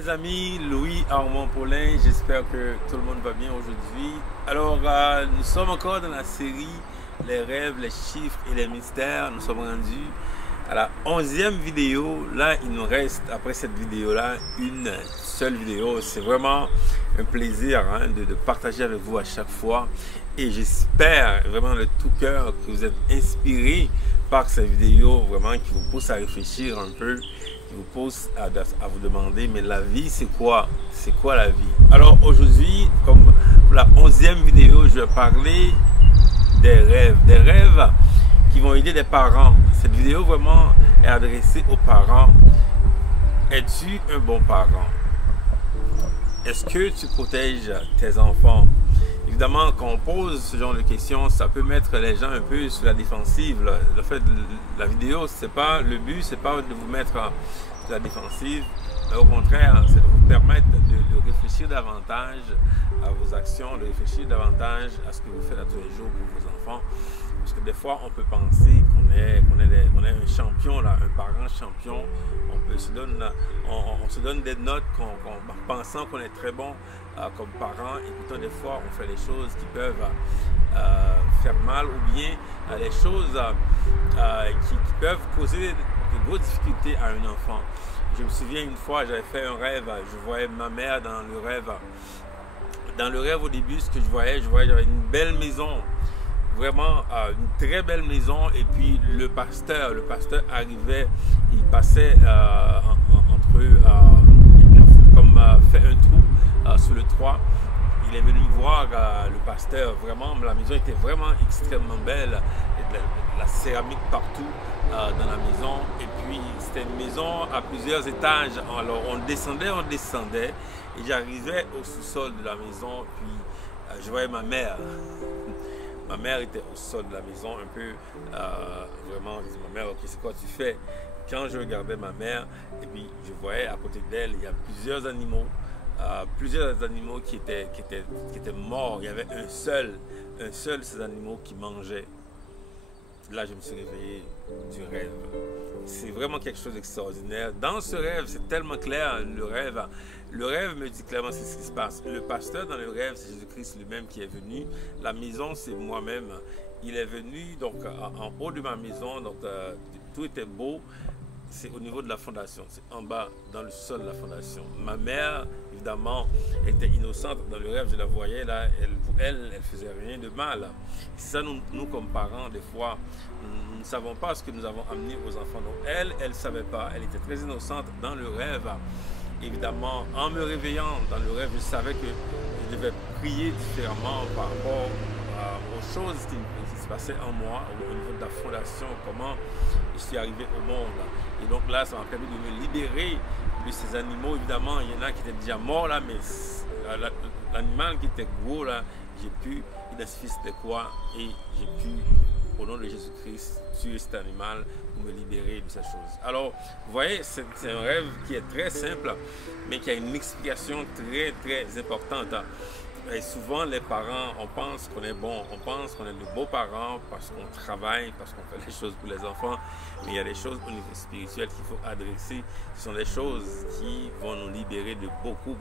les amis, Louis Armand Paulin, j'espère que tout le monde va bien aujourd'hui. Alors, nous sommes encore dans la série Les rêves, les chiffres et les mystères. Nous sommes rendus à la 11e vidéo. Là, il nous reste, après cette vidéo-là, une seule vidéo. C'est vraiment un plaisir de partager avec vous à chaque fois. Et j'espère vraiment de tout cœur que vous êtes inspirés par cette vidéo, vraiment qui vous pousse à réfléchir un peu, qui vous pousse à vous demander, mais la vie c'est quoi? C'est quoi la vie? Alors aujourd'hui, comme pour la 11e vidéo, je vais parler des rêves qui vont aider les parents. Cette vidéo vraiment est adressée aux parents. Es-tu un bon parent? Est-ce que tu protèges tes enfants? Évidemment, quand on pose ce genre de questions, ça peut mettre les gens un peu sur la défensive. Le fait de la vidéo, c'est pas le but, c'est pas de vous mettre sur la défensive, mais au contraire, c'est de vous permettre de réfléchir davantage à vos actions, de réfléchir davantage à ce que vous faites à tous les jours pour vos enfants. Parce que des fois, on peut penser qu'on est un champion, là, un parent champion. On se donne des notes pensant qu'on est très bon comme parent. Et pourtant, des fois, on fait des choses qui peuvent faire mal ou bien des choses qui peuvent causer de grosses difficultés à un enfant. Je me souviens une fois, j'avais fait un rêve. Je voyais ma mère dans le rêve. Dans le rêve, au début, ce que je voyais j'avais une belle maison. Vraiment une très belle maison, et puis le pasteur arrivait, il passait entre eux, fait un trou sur le toit. Il est venu voir le pasteur. Vraiment, la maison était vraiment extrêmement belle, et de la céramique partout dans la maison, et puis c'était une maison à plusieurs étages. Alors on descendait, et j'arrivais au sous-sol de la maison, puis je voyais ma mère. Ma mère était au sol de la maison, un peu vraiment, je dis, ma mère, ok, c'est quoi tu fais? Quand je regardais ma mère, et puis je voyais à côté d'elle, il y a plusieurs animaux qui étaient morts. Il y avait un seul de ces animaux qui mangeait. Là, je me suis réveillé du rêve. C'est vraiment quelque chose d'extraordinaire. Dans ce rêve, c'est tellement clair, le rêve me dit clairement c'est ce qui se passe. Le pasteur dans le rêve, c'est Jésus-Christ lui-même qui est venu. La maison, c'est moi-même. Il est venu donc en haut de ma maison, donc tout était beau. C'est au niveau de la fondation, c'est en bas, dans le sol de la fondation. Ma mère, évidemment, était innocente. Dans le rêve, je la voyais là, pour elle faisait rien de mal. C'est ça, nous comme parents, des fois, nous ne savons pas ce que nous avons amené aux enfants. Donc elle ne savait pas, elle était très innocente dans le rêve. Évidemment, en me réveillant dans le rêve, je savais que je devais prier différemment par rapport aux choses qui se passaient en moi, au niveau de la fondation, comment je suis arrivé au monde. Et donc là, ça m'a permis de me libérer de ces animaux. Évidemment, il y en a qui étaient déjà morts là, mais l'animal qui était gros là, j'ai pu identifier c'était quoi, et j'ai pu, au nom de Jésus-Christ, tuer cet animal pour me libérer de ces choses. Alors, vous voyez, c'est un rêve qui est très simple, mais qui a une explication très, très importante. Et souvent, les parents, on pense qu'on est bon, on pense qu'on est de beaux parents parce qu'on travaille, parce qu'on fait les choses pour les enfants. Mais il y a des choses au niveau spirituel qu'il faut adresser. Ce sont des choses qui vont nous libérer de beaucoup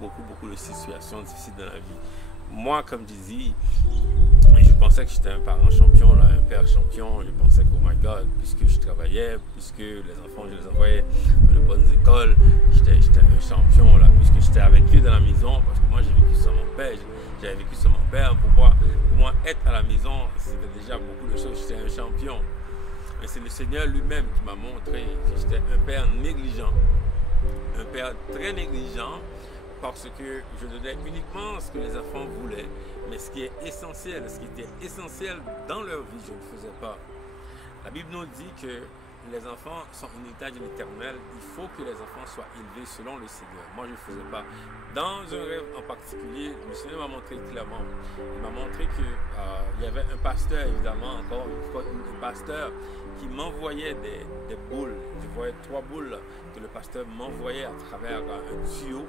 de situations difficiles dans la vie. Moi, comme je dis, je pensais que j'étais un parent champion, là, un père champion. Je pensais que, oh my God, puisque je travaillais, puisque les enfants, je les envoyais dans de bonnes écoles, j'étais un champion, là, puisque j'étais avec eux dans la maison, parce que moi, j'ai vécu sans mon père. J'avais vécu sans mon père. Pour moi, être à la maison, c'était déjà beaucoup de choses. J'étais un champion. Mais c'est le Seigneur lui-même qui m'a montré que j'étais un père négligent. Un père très négligent, parce que je donnais uniquement ce que les enfants voulaient. Mais ce qui est essentiel, ce qui était essentiel dans leur vie, je ne faisais pas. La Bible nous dit que les enfants sont un héritage de l'Éternel. Il faut que les enfants soient élevés selon le Seigneur. Moi, je ne faisais pas. Dans un rêve en particulier, le Seigneur m'a montré clairement. Il m'a montré qu'il y avait un pasteur, évidemment, encore une fois, un pasteur qui m'envoyait des boules. Je voyais 3 boules que le pasteur m'envoyait à travers un tuyau.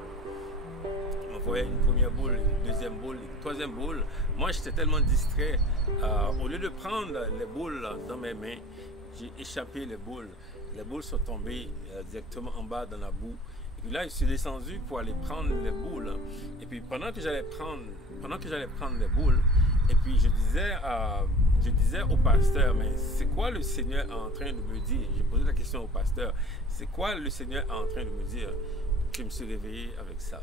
Il m'envoyait une première boule, une deuxième boule, une troisième boule. Moi, j'étais tellement distrait. Au lieu de prendre les boules dans mes mains, j'ai échappé les boules. Les boules sont tombées directement en bas dans la boue. Et puis là, je suis descendu pour aller prendre les boules. Et puis pendant que j'allais prendre les boules, et puis je disais au pasteur, mais c'est quoi le Seigneur est en train de me dire? J'ai posé la question au pasteur, c'est quoi le Seigneur est en train de me dire? Je me suis réveillé avec ça.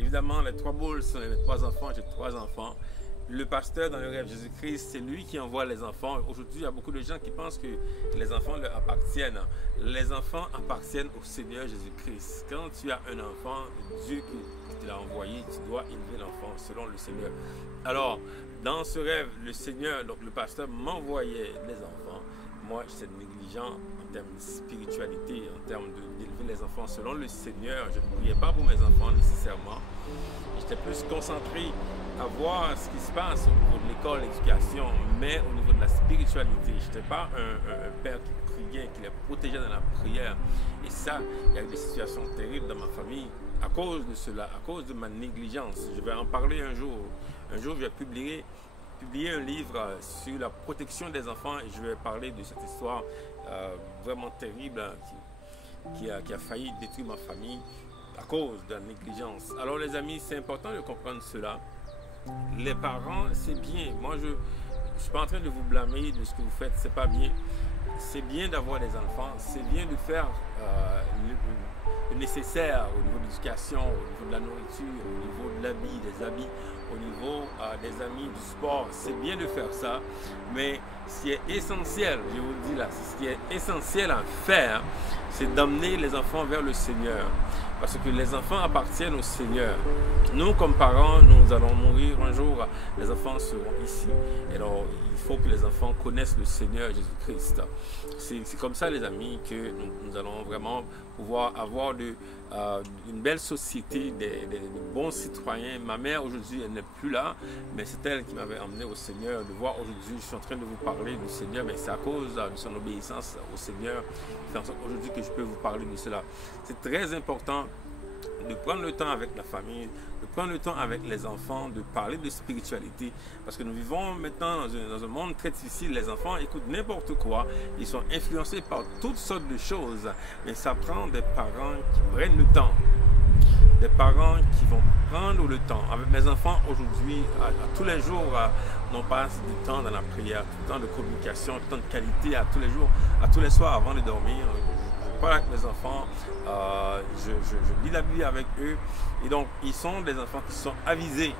Évidemment, les 3 boules sont les 3 enfants, j'ai 3 enfants. Le pasteur dans le rêve Jésus-Christ, c'est lui qui envoie les enfants. Aujourd'hui, il y a beaucoup de gens qui pensent que les enfants leur appartiennent. Les enfants appartiennent au Seigneur Jésus-Christ. Quand tu as un enfant, Dieu qui te l'a envoyé, tu dois élever l'enfant selon le Seigneur. Alors, dans ce rêve, le Seigneur, donc le pasteur m'envoyait les enfants. Moi, j'étais négligent en termes de spiritualité, en termes d'élever les enfants selon le Seigneur. Je ne priais pas pour mes enfants nécessairement. J'étais plus concentré à voir ce qui se passe au niveau de l'école, l'éducation, mais au niveau de la spiritualité. Je n'étais pas un père qui priait, qui les protégeait dans la prière. Et ça, il y a eu des situations terribles dans ma famille à cause de cela, à cause de ma négligence. Je vais en parler un jour. Un jour, je vais publier un livre sur la protection des enfants et je vais parler de cette histoire vraiment terrible qui a failli détruire ma famille à cause de la négligence. Alors les amis, c'est important de comprendre cela. Les parents, c'est bien. Moi, je ne suis pas en train de vous blâmer de ce que vous faites, c'est pas bien. C'est bien d'avoir des enfants, c'est bien de faire le nécessaire au niveau de l'éducation, au niveau de la nourriture, au niveau de l'habit, des habits, au niveau des amis, du sport. C'est bien de faire ça, mais ce qui est essentiel, je vous le dis là, ce qui est essentiel à faire, c'est d'amener les enfants vers le Seigneur. Parce que les enfants appartiennent au Seigneur. Nous, comme parents, nous allons mourir un jour. Les enfants seront ici. Et alors, il faut que les enfants connaissent le Seigneur Jésus-Christ. C'est comme ça, les amis, que nous allons vraiment pouvoir avoir une belle société, des bons citoyens. Ma mère, aujourd'hui, elle n'est plus là, mais c'est elle qui m'avait emmené au Seigneur. De voir aujourd'hui, je suis en train de vous parler du Seigneur, mais c'est à cause de son obéissance au Seigneur qui fait en sorte aujourd'hui que je peux vous parler de cela. C'est très important de prendre le temps avec la famille, de prendre le temps avec les enfants, de parler de spiritualité. Parce que nous vivons maintenant dans un monde très difficile. Les enfants écoutent n'importe quoi. Ils sont influencés par toutes sortes de choses. Mais ça prend des parents qui prennent le temps. Des parents qui vont prendre le temps. Avec mes enfants aujourd'hui, à tous les jours, on passe du temps dans la prière, du temps de communication, du temps de qualité à tous les jours, à tous les soirs avant de dormir. Avec mes enfants, je lis la Bible avec eux et donc ils sont des enfants qui sont avisés.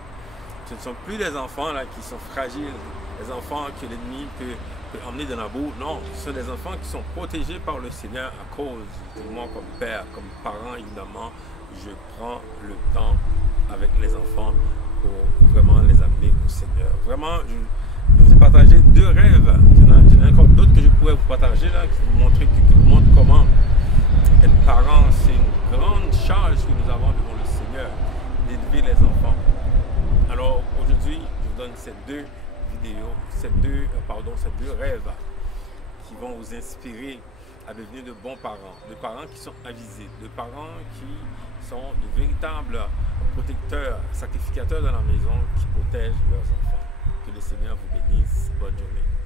Ce ne sont plus des enfants là qui sont fragiles, des enfants que l'ennemi peut emmener dans la boue. Non, ce sont des enfants qui sont protégés par le Seigneur à cause de moi comme père, comme parent évidemment. Je prends le temps avec les enfants pour vraiment les amener au Seigneur. Vraiment, je vous ai partagé 2 rêves. Il y en a encore d'autres que je pourrais vous partager là, qui vous montrent comment être parent, c'est une grande charge que nous avons devant le Seigneur, d'élever les enfants. Alors aujourd'hui, je vous donne ces 2 vidéos, ces deux rêves qui vont vous inspirer à devenir de bons parents, de parents qui sont avisés, de parents qui sont de véritables protecteurs, sacrificateurs dans la maison, qui protègent leurs enfants. Que le Seigneur vous bénisse. Bonne journée.